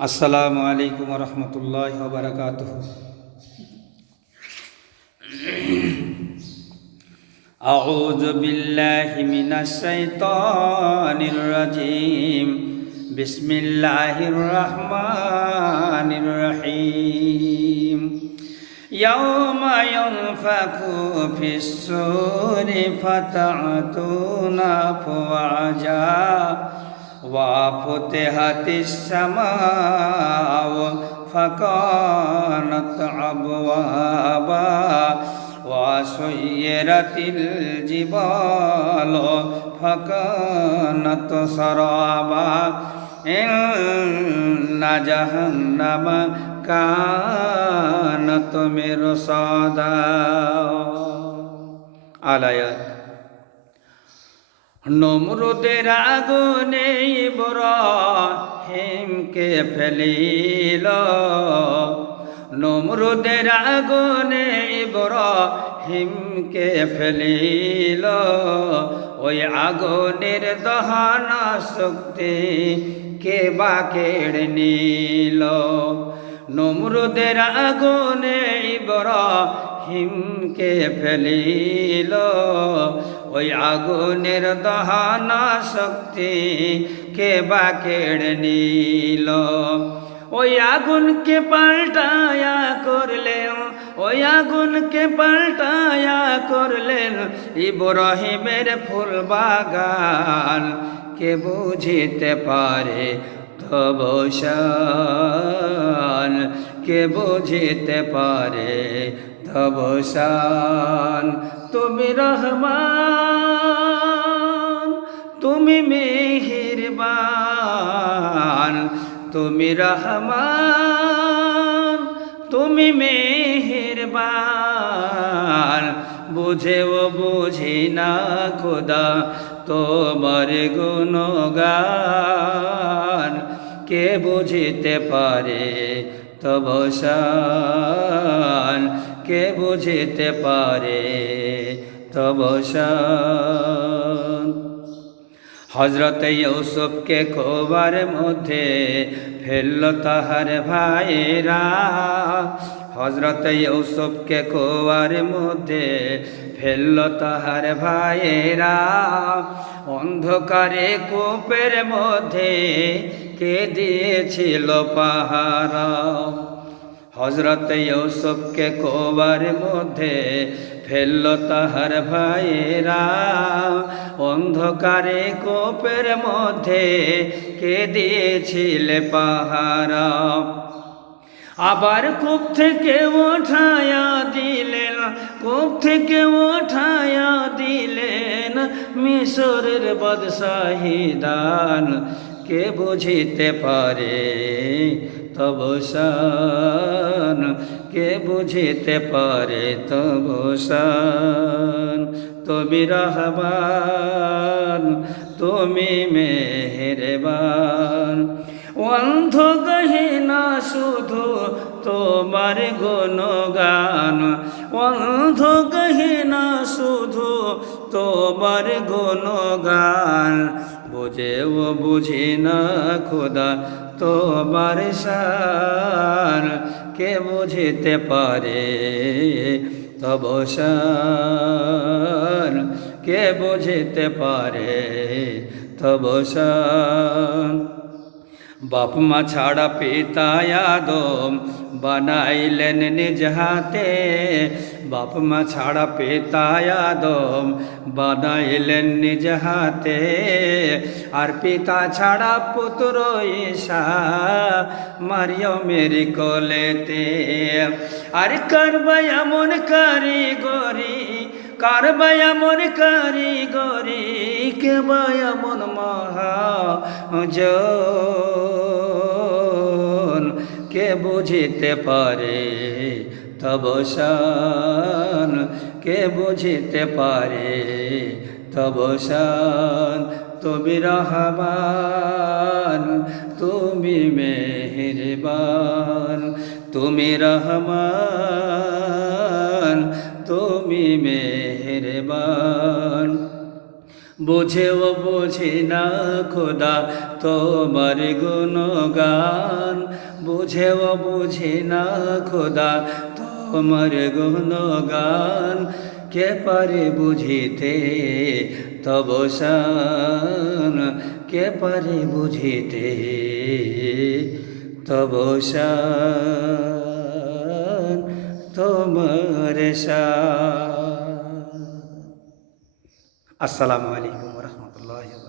আসসালামু আলাইকুম রহমতুল্লাহ বারাকাতুহু। আউযু বিল্লাহি মিনাশ শাইতানির রাজিম। বিসমিল্লাহির রহমানির রহিম। ইয়াওমা ইয়ানফাখু ফিস-সূরি ফাতা'তুনা আফওয়াজা وفتحت السماء فكانت أبوابا وسيرت الجبال فكانت سرابا إن جهنم كانت مرصادا الآيات। নমরুদের আগুনে ইব্রাহিমকে ফেলিল, নমরুদের আগুনে ইব্রাহিমকে ফেলিল। ওই আগুনের দহন শক্তি কে বা কেড়ে নিল। নমরুদের আগুনে ইব্রাহিমকে ফেলিল। ওই আগুনের দহন শক্তি কে বা কেড়ে নিল। ওই আগুনকে পাল্টায়া করলেন, ওই আগুনকে পাল্টায়া করলেন ইব্রাহিমের ফুল বাগান। কে বুঝিতে পারে তব শান, কে বুঝিতে পারে তব শান। তুমি রহমান, তুমি মেহেরবান, তুমি রহমান, তুমি মেহেরবান। বুঝেও বুঝি না খোদা তোমার গুণগান। কে বুঝিতে পারে তব শান, কে বুঝিতে পারে তব শান। হযরত ইউসুফকে খোবার মধ্যে ফেলল তাহার ভাইরা, হযরত ইউসুফকে খোবার মধ্যে ফেলল তাহার ভাইরা। অন্ধকারে কূপের মধ্যে কে দিয়েছিল পাহারা। হযরত ইউসুফকে খোবার মধ্যে ফেলল তাহার ভাইরা। অন্ধকারে কূপের মধ্যে কে দিয়েছিল পাহারা। আবার কূপ থেকে উঠায়া দিলেন, কূপ থেকে উঠায়া দিলেন মিশরের বাদশাহিদান। কে বুঝিতে পারে তব শান, কে বুঝিতে পারে তব শান। তুমি রহমান, তুমি মেহেরবান। অন্ধ কহে না শুধু তোমার গুণগান, অন্ধ কহে না শুধু তোমার গুণগান। বুঝেও বুঝি না খোদা তোমার শান। কে বুঝিতে পারে তব শান, কে বুঝিতে পারে তব শান। বাপ মা ছাড়া পিতা আদম বানাইলেন নিজ হাতে, বাপ মা ছাড়া পিতা আদম বানাইলেন নিজ হাতে। আর পিতা ছাড়া পুত্র ঈসা মারিয়মের কোলেতে। আর কারবা এমন কারিগরি, কারবা এমন কারিগরি, কে বা এমন মহাজন। কে বুঝিতে পারে তব শান, কে বুঝিতে পারে তব শান। তুমি রহমান, তুমি মেহেরবান, তুমি রহমান, তুমি মেহেরবান। বুঝেও বুঝি না খোদা তোমার গুণগান, বুঝেও বুঝি না খোদা তোমার গুণগান, কে পারে বুঝিতে তব শান, কে পারে বুঝিতে তব শান, তোমার শান। আসসালামু আলাইকুম ওয়া রাহমাতুল্লাহি।